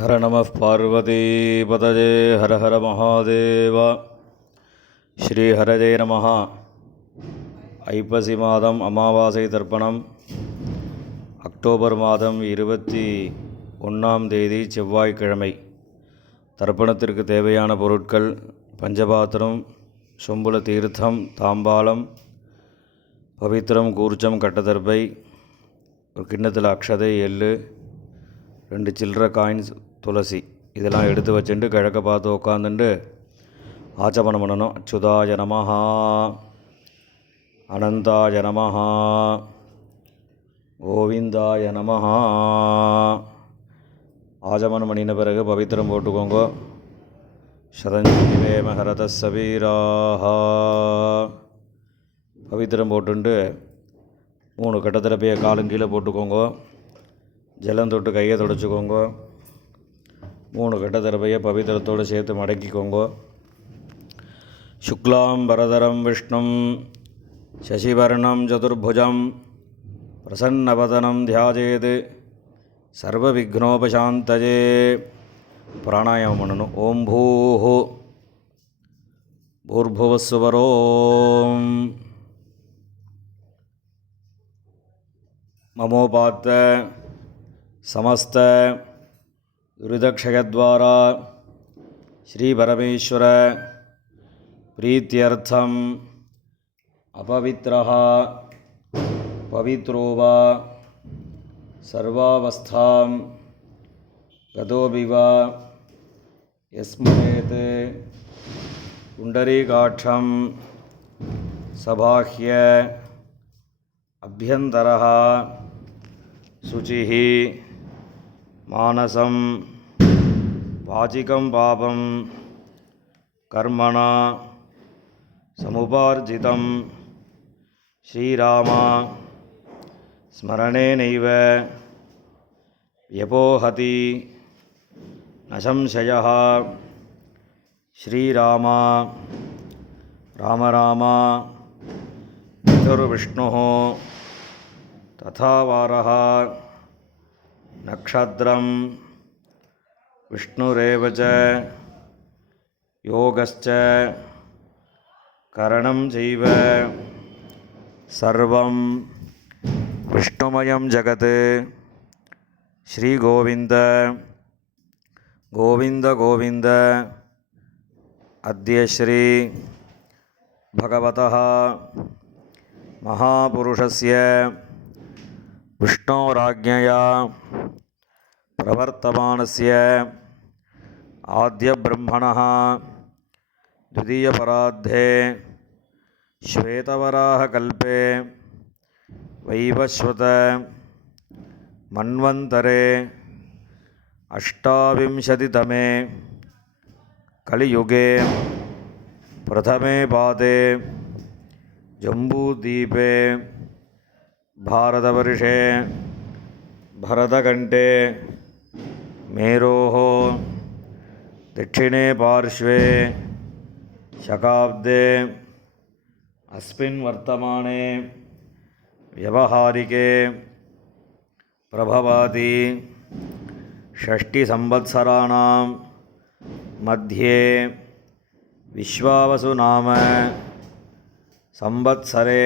ஹர நம பார்வதி பதஜே ஹர ஹர மகாதேவா. ஸ்ரீ ஹரஜே நம. ஐப்பசி மாதம் அமாவாசை தர்ப்பணம். அக்டோபர் மாதம் 21ஆம் தேதி செவ்வாய்க்கிழமை. தர்ப்பணத்திற்கு தேவையான பொருட்கள்: பஞ்சபாத்திரம், சொம்புல தீர்த்தம், தாம்பாளம், பவித்திரம், கூர்ச்சம், கட்டதர்பை, ஒரு கிண்ணத்தில் அக்ஷதை, எள்ளு, 2 சில்லற காயின்ஸ், துளசி, இதெல்லாம் எடுத்து வச்சுட்டு கிழக்க பார்த்து உட்காந்துட்டு ஆச்சமனம் பண்ணணும். அச்சுதாய நமஹா, அனந்தாய நமஹா, கோவிந்தாய நமஹா. ஆச்சமனம் பண்ணின பிறகு பவித்திரம் போட்டுக்கோங்க. சதஞ்சீவே மகரத சபீராஹா. பவித்திரம் போட்டுண்டு 3 கட்டத்திரப்பையை காலும் கீழே போட்டுக்கோங்க. ஜலம் தொட்டு கையை தொடச்சிக்கோங்க. 3 கட்டத்திரப்பையை பவித்திரத்தோடு சேர்த்து மடக்கிக்கோங்க. சுக்லாம் பரதரம் விஷ்ணும் சசிவர்ணம் சதுர்புஜம் பிரசன்னவதனம் தியாஜேது சர்வ விக்னோபசாந்தஜே. பிராணாயாமம் பண்ணணும். ஓம் பூஹு பூர்புவஸ்வரோம் மமோபாத்த समस्त दुरितक्षयद्वारा श्री परमेश्वर प्रीत्यर्थम अपवित्रः पवित्रो वा सर्वावस्थां गतोऽपि वा यस्मरेत् पुण्डरीकाक्षं सबाह्य अभ्यन्तरः शुचिः मानसं वाचिकं पापं कर्मणा समुपार्जितं श्रीराम स्मरणेनैव व्यपोहति न संशयः. श्रीराम राम राम पितुर्विष्णुः तथा वारः नक्षत्रं विष्णुरेव च योगश्च करणं चैव सर्वं विष्णुमयं जगत्. श्रीगोविन्द गोविन्द गोविन्द. अद्य श्री भगवतः महापुरुषस्य विष्णोराज्ञया प्रवर्तमानस्य आद्यब्रह्मणः द्वितीयपरार्धे श्वेतवराहकल्पे वैवस्वत मन्वन्तरे अष्टाविंशतितमे कलियुगे प्रथमे पादे जम्बूद्वीपे भारतवर्षे भरतखण्डे मेरोः दक्षिणे पार्श्वे शकाब्दे अस्मिन् वर्तमाने व्यवहारिके प्रभवाति षष्टिसंवत्सराणां मध्ये विश्वावसु नाम संवत्सरे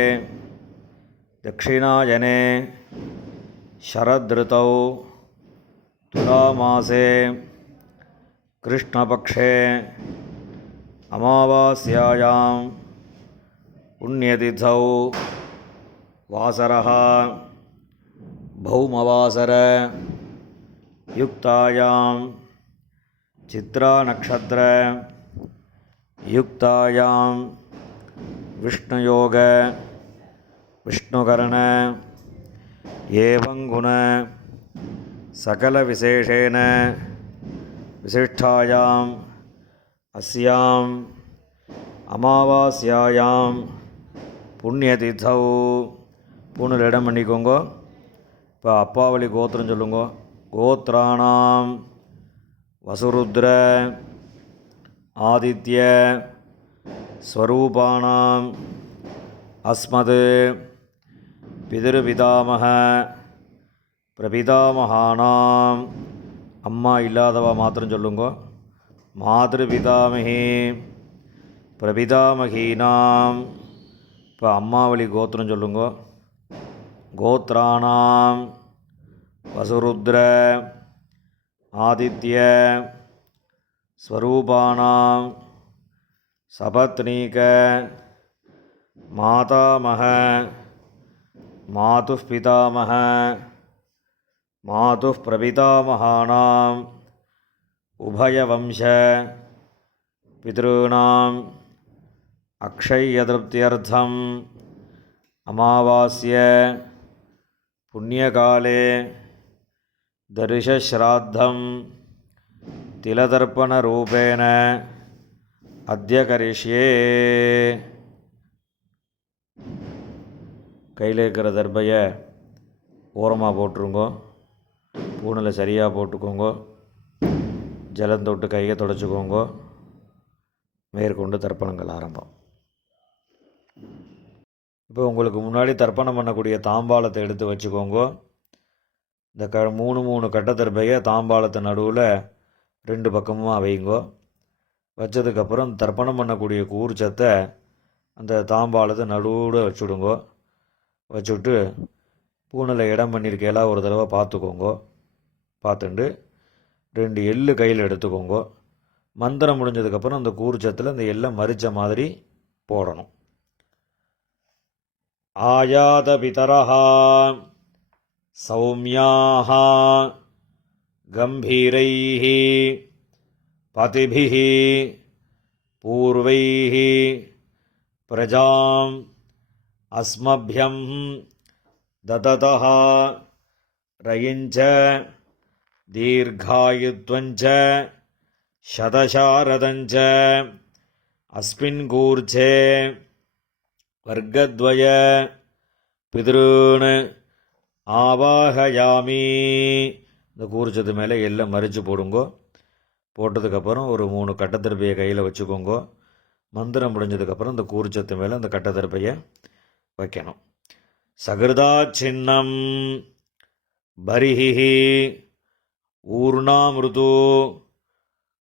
दक्षिणायने शरदृतौ तुलामासे कृष्णपक्षे अमावास्यायां पुण्यतिथौ वासरः भौमवासर युक्तायां चित्रानक्षत्र युक्तायां विष्णुयोग विष्णुकरण एवं गुण सकल विशेषेण विशिष्टायाम् अस्याम् अमावास्यायां पुण्यतिथौ. पूर्ण इடம் பண்ணிக்கோங்க. இப்போ அப்பாவளி கோத்திரம் சொல்லுங்க. கோத்ராணாம் வசுருத்ர ஆதித்ய ஸ்வரூபாணாம் अस्मद् पितृपितामह प्रपितामहानाम् அம்மா இல்லாதவா மாத்திரம் சொல்லுங்க. மாதృபிதாமகி பிரபிதாமகீனாம். இப்போ அம்மாவளி கோத்திரம் சொல்லுங்க. கோத்ராணாம் வசுருத்ர ஆதித்ய ஸ்வரூபானாம் சபத்னீக மாதாமக மாதுः பிதாமக மாதுः பிரபிதாமகானாம் உபயவம்ச பித்ருணாம் அக்ஷயதிருப்தியர்த்தம் அமாவாஸ்ய புண்ணியகாலே தரிசஸ்ராத்தம் திலதர்ப்பணரூபேண அத்ய கரிஷ்யே. கையில் இருக்கிற தர்பையை ஓரமாக போட்டுருங்க. பூணில் சரியாக போட்டுக்கோங்க. ஜலம் தொட்டு கையை தொடச்சிக்கோங்க. மேற்கொண்டு தர்ப்பணங்கள் ஆரம்பம். இப்போ உங்களுக்கு முன்னாடி தர்ப்பணம் பண்ணக்கூடிய தாம்பாளத்தை எடுத்து வச்சுக்கோங்க. இந்த 3 கட்ட தர்பையை தாம்பாளத்து நடுவில் 2 பக்கமும் வைங்கோ. வச்சதுக்கப்புறம் தர்ப்பணம் பண்ணக்கூடிய கூர்ச்சத்தை அந்த தாம்பாளத்தை நடுவில் வச்சுடுங்கோ. வச்சுட்டு பூனில் இடம் பண்ணியிருக்கையெல்லாம் ஒரு தடவை பார்த்துக்கோங்க. பார்த்துட்டு 2 எள்ளு கையில் எடுத்துக்கோங்க. மந்திரம் முடிஞ்சதுக்கப்புறம் அந்த கூர்ச்சத்தில் அந்த எல்லை மறித்த மாதிரி போடணும். ஆயாத பிதரஹா சௌமியாக கம்பீரைஹி பதிபிஹி பூர்வைஹி பிரஜாம் அஸ்மப்யம் தததஹ ரயிஞ்ச தீர்காயுத்வஞ்ச சதசாரதஞ்ச அஸ்மின் கூர்ச்சே வர்க்கத்வய பித்ருன் ஆவாஹயாமி. இந்த கூர்ச்சத்து மேலே எல்லாம் மறித்து போடுங்கோ. போட்டதுக்கப்புறம் ஒரு 3 கட்டத்திருப்பையை கையில் வச்சுக்கோங்க. மந்திரம் முடிஞ்சதுக்கப்புறம் இந்த கூர்ச்சத்து மேலே அந்த கட்டத்திருப்பையை வைக்கணும். சகிருதா சின்னம் பரிஹி ஊர்ணாமிருது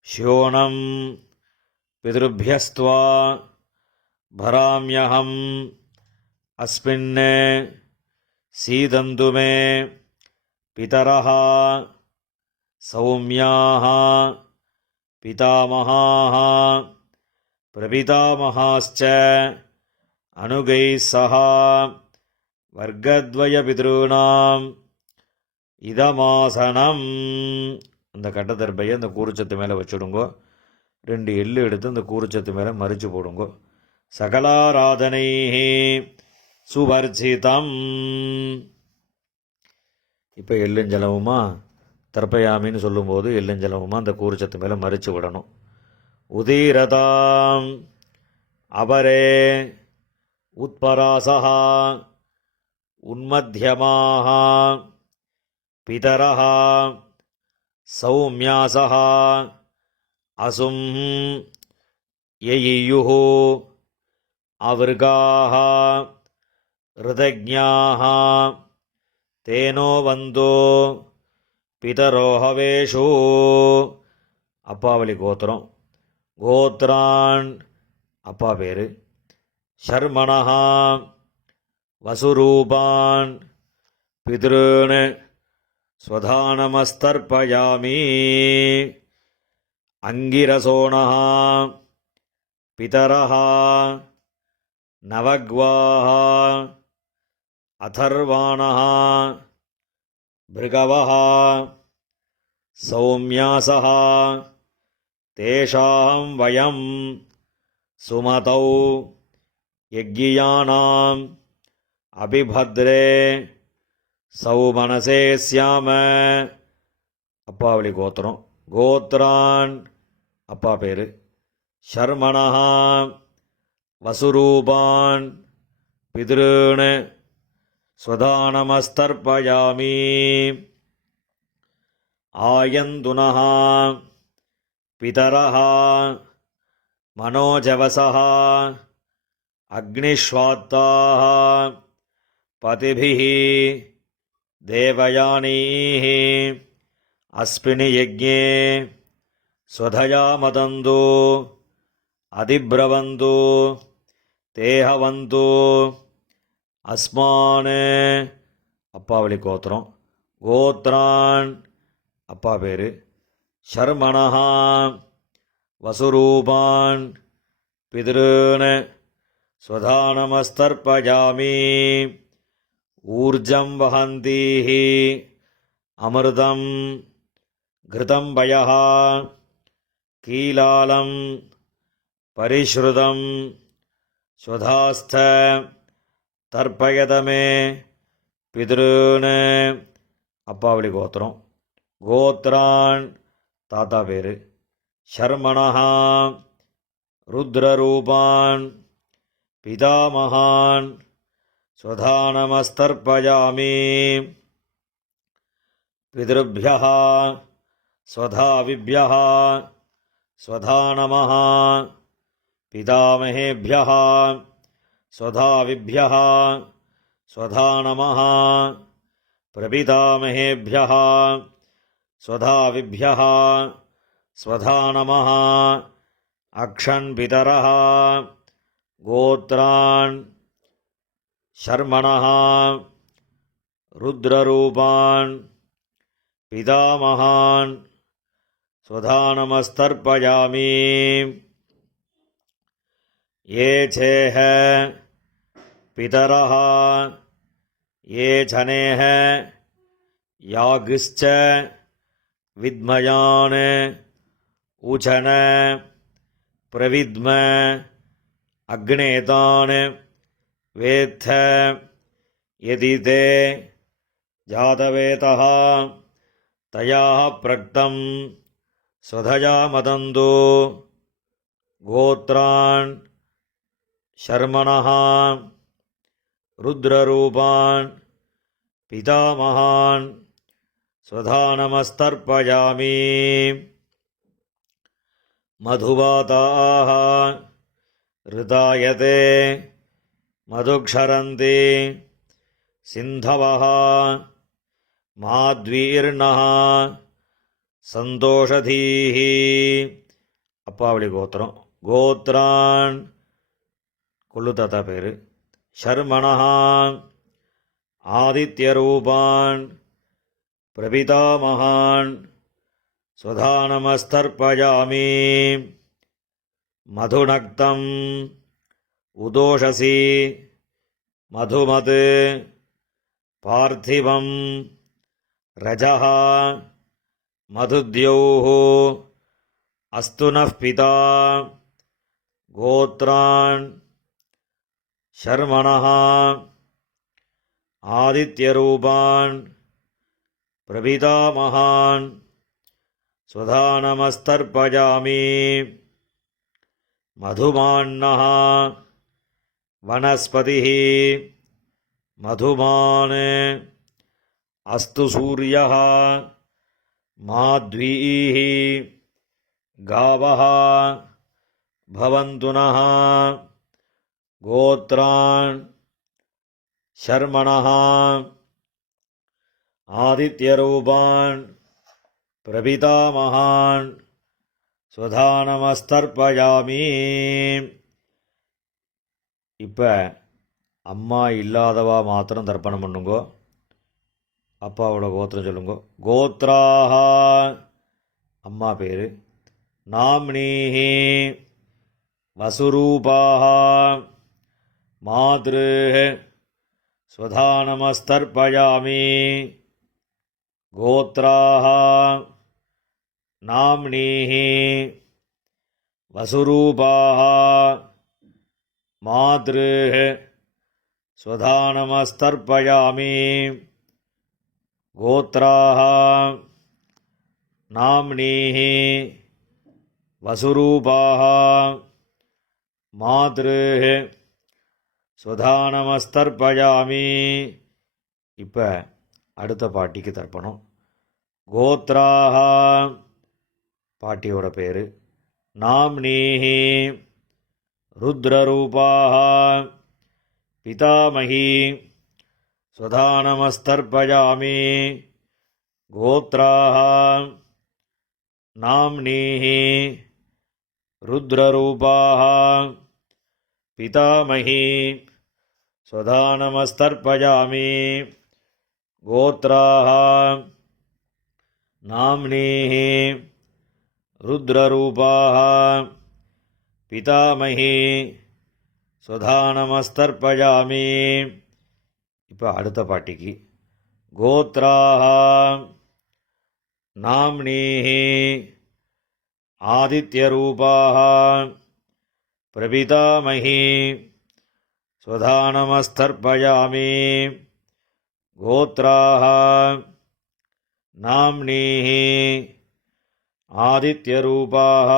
ஷியோனம் பிதృभ्यस्त्वा भराम्यहम् अस्मिन् सीदन्तु मे पितरः सौम्याः पितामहाः प्रपितामहाश्च अनुगैः सह वर्गद्वयपितॄणाम् இதமாசனம். அந்த கட்டத்தர்பையை அந்த கூர்ச்சத்து மேலே வச்சுடுங்கோ. 2 எள்ளு எடுத்து அந்த கூர்ச்சத்து மேலே மறித்து போடுங்கோ. சகலாராதனை சுவர்ச்சிதம். இப்போ எள்ளுஞ்சலமுமா தர்ப்பயாமின்னு சொல்லும்போது எள்ளுஞ்சலமுமா அந்த கூர்ச்சத்து மேலே மறித்து விடணும். உதீரதாம் அபரே உத்பராசஹ உன்மத்யமாக பிதரஹ சௌமியாசஹ அசும் யயியுः அவர்காः ருதஜ்ஞாः தேனோ வந்தோ பிதரோஹவேஷு. அப்பாவளி கோத்திரம். கோத்ரான் அப்பா பேர். ஷர்மணஹ வசுரூபான் பித்ருன் ஸ்வதானமஸ்தர்ப்பயாமி. அங்கிரசோணः பிதரः நவக்வாः அதர்வாணः பிருகவः சௌமியாசः தேஷாம் வயம் சுமதௌ யஜ்ஞியானாம் அபிபத்ரே சௌமனசே ஸ்யாம. அப்பாவளி கோத்திரம். கோத்ரான் அப்பா பேர். ஷர்மணः வசுரூபான் பித்ருன் ஸ்வதானமஸ்தர்ப்பயாமி. ஆயந்துனः பிதரः மனோஜவசः அக்னிஷ்வாத்தாः பதிபிः தேவயானீः அஸ்மினி யஜ்ஞே ஸ்வதயா மதந்து அதிப்ரவந்து தேஹவந்து அஸ்மான் அப்பாவளி கோத்திரம் கோத்ரான் அப்பா பேர் ஷர்மணஹா வசுரூபான் பிதॄன் ஸ்வதானமஸ்தர்ப்பயாமி ஊர்ஜம் வஹந்தீஹி அமிர்தம் கிருதம் பயஹ கீலாலம் பரிஷ்ருதம் ஸ்வதாஸ்த தர்ப்பயதமே பிதॄன் அப்பாவளி கோத்திரம் கோத்ரான் தாத்தா பேர் ஷர்மணஹா ருத்ரரூபான் பிதாமகான் ஸ்வதானமஸ்தர்ப்பயாமி பிதృभ्यः ஸ்வதாவிभ्यः ஸ்வதா நமः பிதாமகேभ्यः ஸ்வதாவிभ्यः ஸ்வதா நமः பிரபிதாமகேभ्यः ஸ்வதாவிभ्यः ஸ்வதா நமः அக்ஷன் பிதரः கோத்ரான் ஷர்மணः ருத்ரரூபான் பிதாமகான் ஸ்வதானமஸ்தர்ப்பயாமி ये चेह पितरः ये जनेह यागिश्च विद्मयान् उचन प्रविद्म अग्नेतान् वेत्थ यदि ते जातवेतः तया प्रक्तं स्वधया मदन्तु गोत्रान् शर्मणः रुद्ररूपान् पितामहान् स्वधानमस्तर्पयामि मधुवाताः ऋतायते मधुक्षरन्ति सिन्धवः माद्वीर्णः सन्तोषधीः अप्पावळि गोत्रम गोत्रान् கொள்ளு தாத்தா பேர் ஷர்மணஹா ஆதித்யரூபான் பிரபிதாமகான் ஸ்வதானமஸ்தர்ப்பயாமி மதுநக்தம் உதோஷசி மதுமத் பார்த்திவம் ரஜஹ மதுத்யௌः அஸ்து நः பிதா கோத்ரான் शर्मणः आदित्यरूपान् प्रपितामहान् स्वधानमस्तर्पयामि मधुमान्नः वनस्पतिः मधुमान् अस्तु सूर्यः माध्वीः गावः भवन्तु नः गोत्रान् शर्मणः आदित्यरूपान् प्रपितामहान् स्वधानमस्तर्पयामि இப்போ அம்மா இல்லாதவா மாத்திரம் தர்ப்பணம் பண்ணுங்கோ. அப்பாவோட கோத்திரம் சொல்லுங்க. கோத்ராஹ அம்மா பேர் நாம்னீஹி வசுரூபாஹ मातृः स्वधानमस्तर्पयामि गोत्राः नाम्नीः वसुरूपाः मातृः स्वधानमस्तर्पयामि गोत्राः नाम्नीः वसुरूपाः मातृः ஸ்வதானமஸ்தர்ப்பயாமி. இப்போ அடுத்த பாட்டிக்கு தர்ப்பணம். கோத்ராஹ பாட்டியோட பேர் நாம்னீஹி ருத்ரரூபாஹ பிதாமகி ஸ்வதானமஸ்தர்ப்பயாமி गोत्राः नाम्नीः रुद्ररूपाः पितामही स्वधा नमस्तर्पयामि गोत्राः नाम्नीः रुद्ररूपाः पितामही स्वधा नमस्तर्पयामि இப்போ அடுத்த பாட்டிக்கு கோத்ராः नाम्नीः आदित्यरूपाः प्रपितामही स्वधा नमस्तर्पयामि गोत्राः नाम्नीः आदित्यरूपाः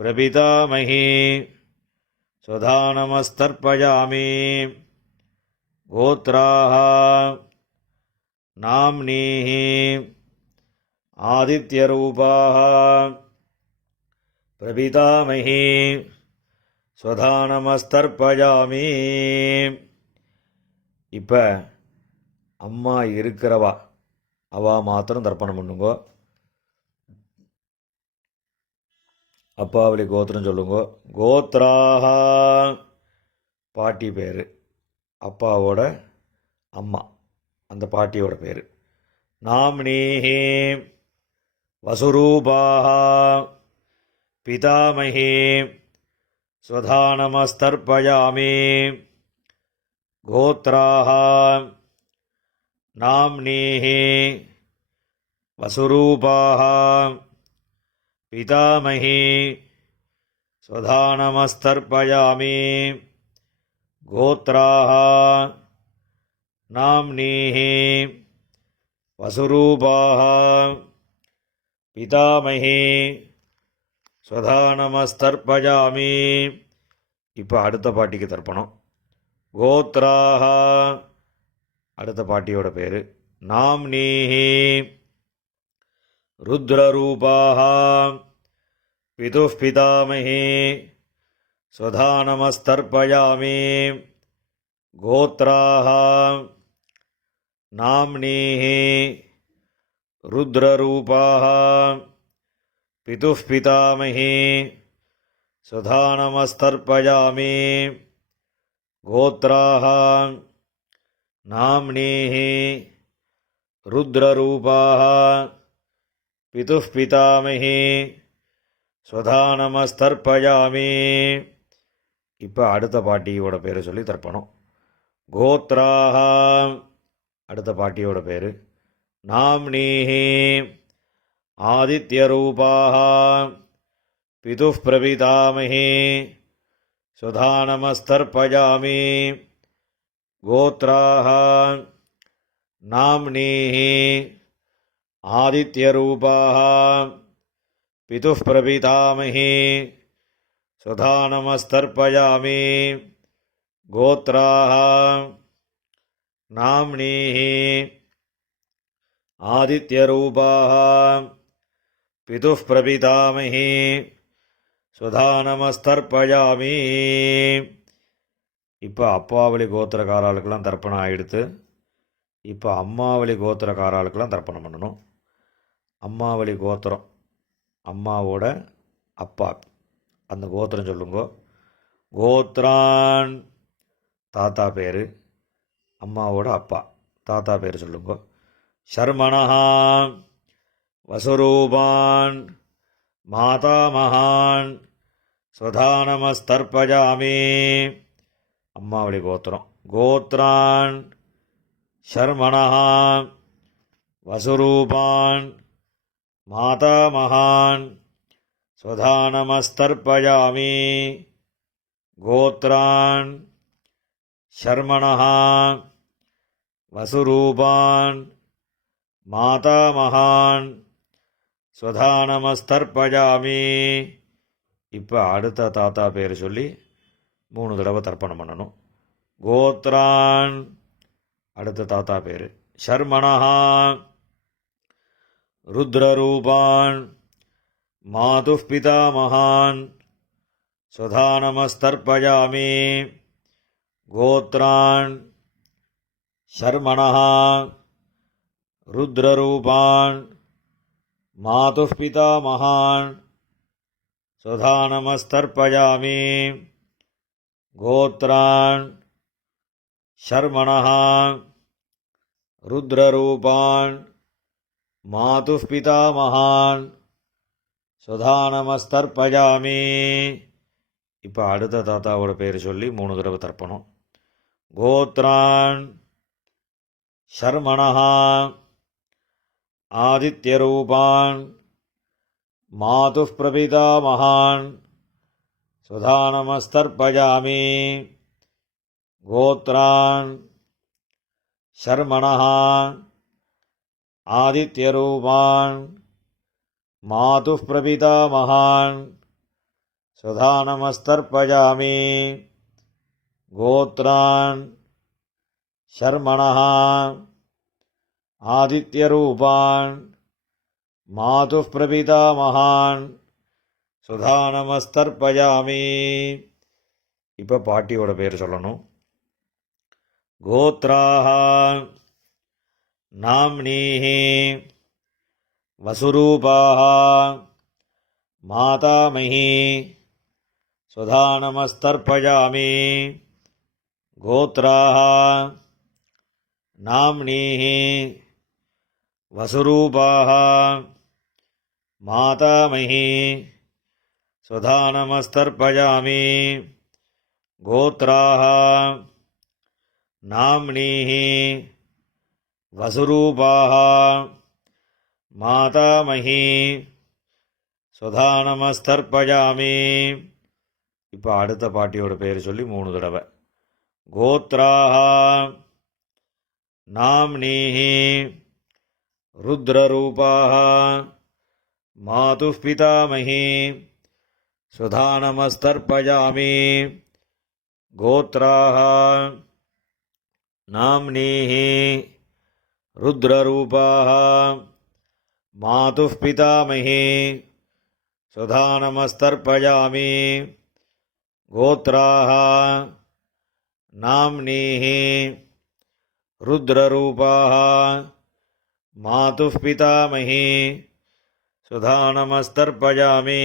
प्रपितामही स्वधा नमस्तर्पयामि गोत्राः नाम्नीः आदित्यरूपाः प्रपितामही स्वधा नमस्तर्पयामि இப்போ அம்மா இருக்கிறவா அவா மாத்திரம் தர்ப்பணம் பண்ணுங்கோ. அப்பாவளி கோத்திரம் சொல்லுங்கோ. கோத்ராக பாட்டி பேர், அப்பாவோட அம்மா அந்த பாட்டியோட பேர். நாம்னீஹி வசுரூபாः பிதாமஹி स्वधा नमस्तर्पयामि गोत्राः नाम्नीः वसुरूपाः पितामही स्वधा नमस्तर्पयामि गोत्राः नाम्नीः वसुरूपाः पितामही स्वधा नमस्तर्पयामि இப்போ அடுத்த பாட்டிக்கு தர்ப்பணம். கோத்ராः அடுத்த பாட்டியோட பேர். நாம்னீஹி रुद्ररूपाः पितुः पितामही स्वधा नमस्तर्पयामि गोत्राः नाम्नीः रुद्ररूपाः पितुः पितामही स्वधा नमस्तर्पयामि गोत्राः नाम्नीः रुद्ररूपाः पितुः पितामही स्वधा नमस्तर्पयामि இப்போ அடுத்த பாட்டியோட பேர் சொல்லி தர்ப்பணம். கோத்ராः அடுத்த பாட்டியோட பேர். நாம்னீஹி आदित्यरूपाः पितुः प्रपितामही स्वधा नमस्तर्पयामि गोत्राः नाम्नीः आदित्यरूपाः पितुः प्रपितामही स्वधा नमस्तर्पयामि गोत्राः नाम्नीः आदित्यरूपाः पितुः प्रपितामही स्वधा नमस्तर्पयामि இப்போ அப்பாவளி கோத்திரக்காராளுக்கெல்லாம் தர்ப்பணம் ஆகிடுத்து. இப்போ அம்மாவளி கோத்திரக்காராளுக்கெல்லாம் தர்ப்பணம் பண்ணணும். அம்மாவளி கோத்திரம் அம்மாவோட அப்பா அந்த கோத்திரம் சொல்லுங்கோ. கோத்ரான் தாத்தா பேர், அம்மாவோட அப்பா தாத்தா பேர் சொல்லுங்கோ. शर्मणः वसुरूपान् मातामहान् स्वधा नमस्तर्पयामि अम्मावळि गोत्रं. गोत्रान् शर्मणः वसुरूपान् मातामहान् स्वधा नमस्तर्पयामि गोत्रान् शर्मणः वसुरूपान् மாதாமகான் ஸ்வதா நமஸ்தர்ப்பயாமி. இப்போ அடுத்த தாத்தா பேர் சொல்லி 3 தடவை தர்ப்பணம் பண்ணணும். கோத்ரான் அடுத்த தாத்தா பேர். ஷர்மணஹா ருத்ரரூபான் மாதுः பிதாமகான் ஸ்வதா நமஸ்தர்ப்பயாமி கோத்ரான் ஷர்மணஹா रुद्ररूपान् मातुः पितामहान् स्वधा नमस्तर्पयामि गोत्रान् शर्मणः रुद्ररूपान् मातुः पितामहान् स्वधा नमस्तर्पयामि. இப்போ அடுத்த தாத்தாவோட பேர் சொல்லி 3 தடவை தர்ப்பணம். கோத்ரான் शर्मणः आदित्यरूपान् मातुः प्रपितामहान् स्वधा नमस्तर्पयामि गोत्रान् शर्मणः आदित्यरूपान् मातुः प्रपितामहान् स्वधा नमस्तर्पयामि गोत्रान् शर्मणः आदित्यरूपान् मातुः प्रपितामहान् स्वधा नमस्तर्पयामि. இப்போ பாட்டியோட பேர் சொல்லணும். கோத்ராः नाम्नीः वसुरूपाः मातामही स्वधा नमस्तर्पयामि गोत्राः नाम्नीः वसुरूपाः मातामही स्वधा नमस्तर्पयामि गोत्राः नाम्नीः वसुरूपाः मातामही स्वधा नमस्तर्पयामि. இப்போ அடுத்த பாட்டியோட பேர் சொல்லி 3 தடவை. गोत्राः नाम्नीः रुद्ररूपाः मातुः पितामही स्वधा नमस्तर्पयामि गोत्राः नाम्नीः रुद्ररूपाः मातुः पितामही स्वधा नमस्तर्पयामि गोत्राः नाम्नीः रुद्ररूपाः मातुः पितामही स्वधा नमस्तर्पयामि.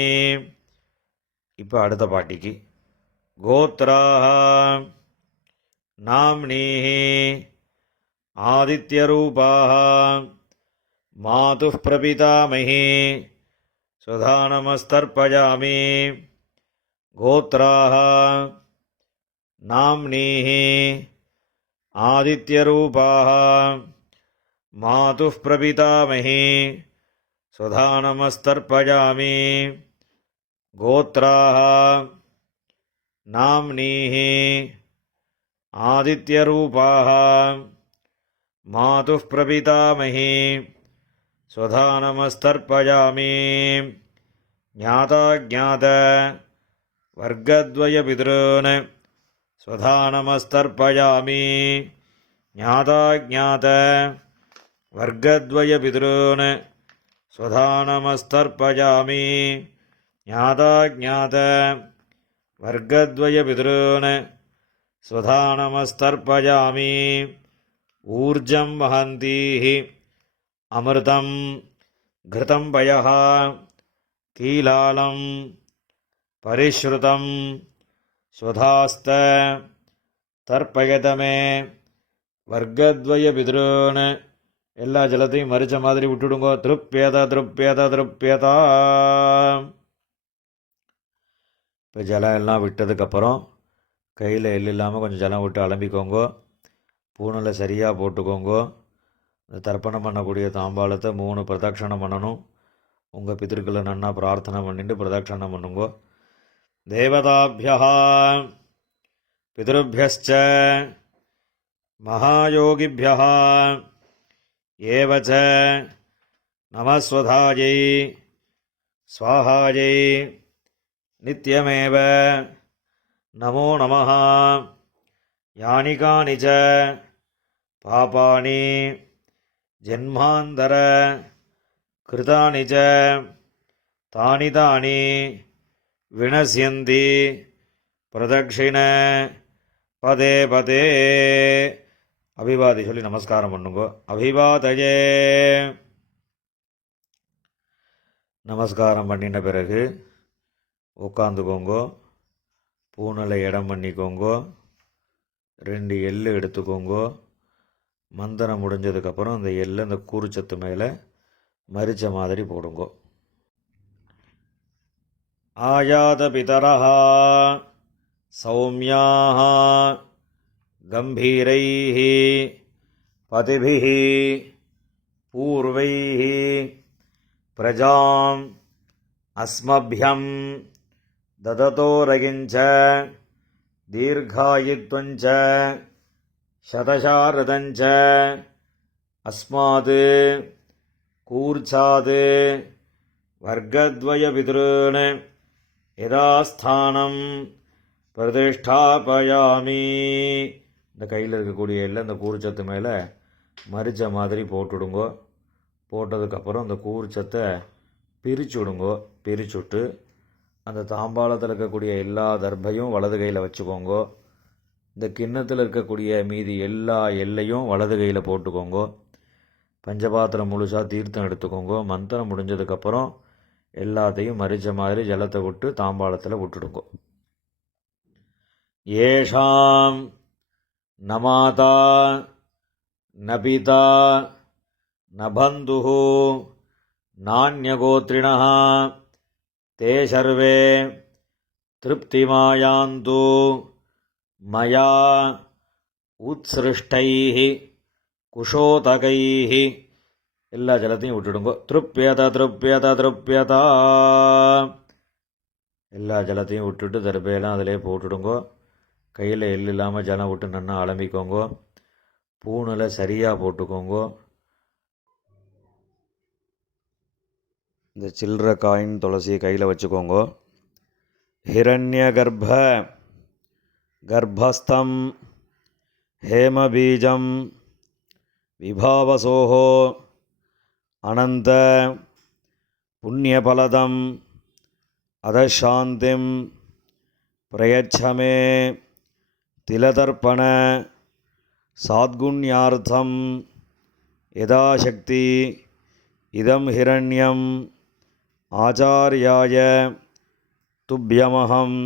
இப்போ அடுத்த பாட்டிக்கு गोत्राः नाम्नीः आदित्यरूपाः मातुः प्रपितामही स्वधा नमस्तर्पयामि गोत्राः नाम्नीः आदित्यरूपाः मातुः प्रपितामही स्वधा नमस्तर्पयामि गोत्राः नाम्नीः आदित्यरूपाः मातुः प्रपितामही स्वधा नमस्तर्पयामि. ज्ञाताज्ञात वर्गद्वयपितॄन् स्वधा नमस्तर्पयामि ज्ञाताज्ञात वर्गद्वयपितॄन् स्वधा नमस्तर्पयामि ज्ञाताज्ञात वर्गद्वयपितॄन् स्वधा नमस्तर्पयामि. ऊर्जं वहन्तीः अमृतं घृतं पयः कीलालं परिश्रुतं स्वधास्त तर्पयत मे वर्गद्वयपितॄन्. எல்லா ஜலத்தையும் மறிச்ச மாதிரி விட்டுடுங்க. திருப்யத திருப்யத திருப்யதா. இப்போ ஜலம் எல்லாம் விட்டதுக்கப்புறம் கையில் எள் இல்லாமல் கொஞ்சம் ஜலம் விட்டு அலம்பிக்கோங்க. பூனில் சரியாக போட்டுக்கோங்க. இந்த தர்ப்பணம் பண்ணக்கூடிய தாம்பாளத்தை 3 பிரதட்சணம் பண்ணணும். உங்கள் பிதர்களை நன்னா பிரார்த்தனை பண்ணிட்டு பிரதட்சணம் பண்ணுங்க. தேவதாபியः பிதృभ्यश्च महायोगिभ्यः एव च नमस्वधायै स्वाहायै नित्यमेव नमो नमः. यानि कानि च पापानि जन्मान्तर कृतानि च तानि तानि विनश्यन्ति प्रदक्षिण पदे पदे அபிவாதி சொல்லி நமஸ்காரம் பண்ணுங்கோ. அபிவாதயே. நமஸ்காரம் பண்ணின பிறகு உட்காந்துக்கோங்கோ. பூனலை இடம் பண்ணிக்கோங்கோ. 2 எள்ளு எடுத்துக்கோங்கோ. மந்திரம் முடிஞ்சதுக்கப்புறம் அந்த எள்ளு அந்த கூறுச்சத்து மேலே மரிச்ச மாதிரி போடுங்கோ. ஆயாத பிதரஹ சௌமியாக கம்பீரைः பதிபிः பூர்வைः பிரஜாம் அஸ்மப்யம் தததோரகிஞ்ச தீர்காயுத்வஞ்ச சதசாரதஞ்ச அஸ்மாத் கூர்ச்சாத் வர்க்கத்வய பித்ருன் யதாஸ்தானம் பிரதிஷ்டாபயாமி. இந்த கையில் இருக்கக்கூடிய எல்லாம் இந்த கூர்ச்சத்து மேலே மரிச்ச மாதிரி போட்டுடுங்கோ. போட்டதுக்கப்புறம் அந்த கூர்ச்சத்தை பிரித்து விடுங்கோ. பிரிச்சுட்டு அந்த தாம்பாளத்தில் இருக்கக்கூடிய எல்லா தர்பையும் வலது கையில் வச்சுக்கோங்கோ. இந்த கிண்ணத்தில் இருக்கக்கூடிய மீதி எல்லா எல்லையும் வலது கையில் போட்டுக்கோங்கோ. பஞ்சபாத்திரம் முழுசாக தீர்த்தம் எடுத்துக்கோங்கோ. மந்திரம் முடிஞ்சதுக்கப்புறம் எல்லாத்தையும் மரிச்ச மாதிரி ஜலத்தை விட்டு தாம்பாளத்தில் விட்டுடுங்கோ. ஏஷாம் நமாதா நபிதா நபந்துஹு நான்யகோத்ரிணः தே சர்வே திருப்திமாயாந்து மயா உத்ஸ்ருஷ்டைः குஷோதகைः. எல்லா ஜலத்தையும் விட்டுடுங்கோ. திருப்யத திருப்யத திருப்யதா. எல்லா ஜலத்தையும் விட்டுட்டு தர்பையெல்லாம் அதிலே போட்டுடுங்கோ. கையில் எள்ளு இல்லாமல் ஜலம் விட்டு நன்னா அலம்பிக்கோங்கோ. பூணில் சரியாக போட்டுக்கோங்கோ. இந்த சில்லற காயின் துளசியை கையில் வச்சுக்கோங்கோ. ஹிரண்ய கர்ப்பஸ்தம் ஹேமபீஜம் விபாவசோஹோ அனந்த புண்ணியபலதம் அதசாந்திம் பிரயச்சமே திலதர்ப்பண சாத்குண்யார்த்தம் யதாசக்தி இதம் ஹிரண்யம் ஆச்சார்யாய துப்யமஹம்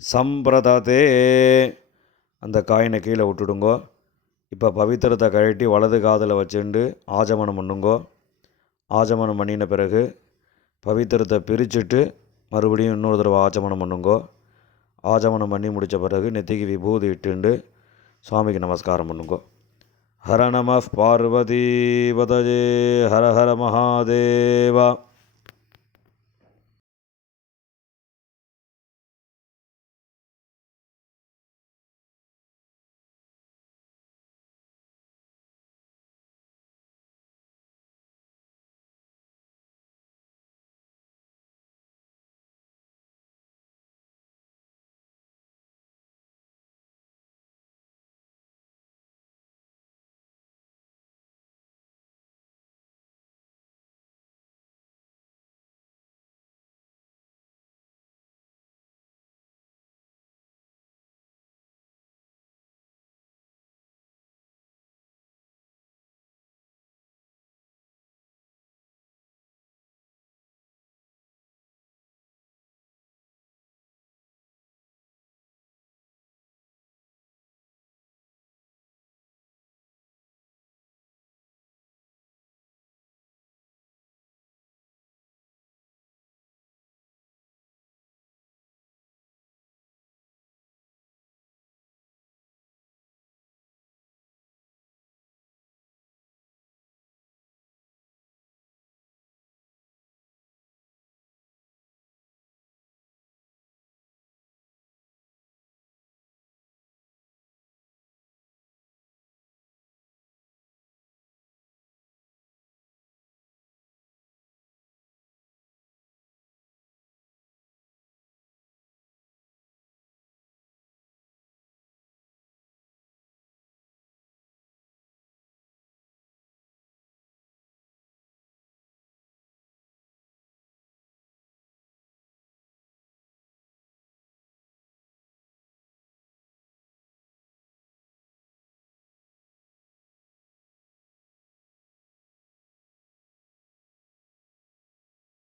சம்பிரததே. அந்த காயினை கீழே விட்டுடுங்கோ. இப்போ பவித்திரத்தை கழட்டி வலது காதில் வச்சுண்டு ஆஜமனம் பண்ணுங்கோ. ஆஜமனம் பண்ணின பிறகு பவித்திரத்தை பிரிச்சுட்டு மறுபடியும் இன்னொரு தடவை ஆஜமனம் பண்ணுங்கோ. ஆஜமனம் பண்ணி முடித்த பிறகு நெத்திக்கு விபூதி இட்டுண்டு சுவாமிக்கு நமஸ்காரம் பண்ணுங்கோ. ஹர நம பார்வதி பதஜே ஹர ஹர மகாதேவா.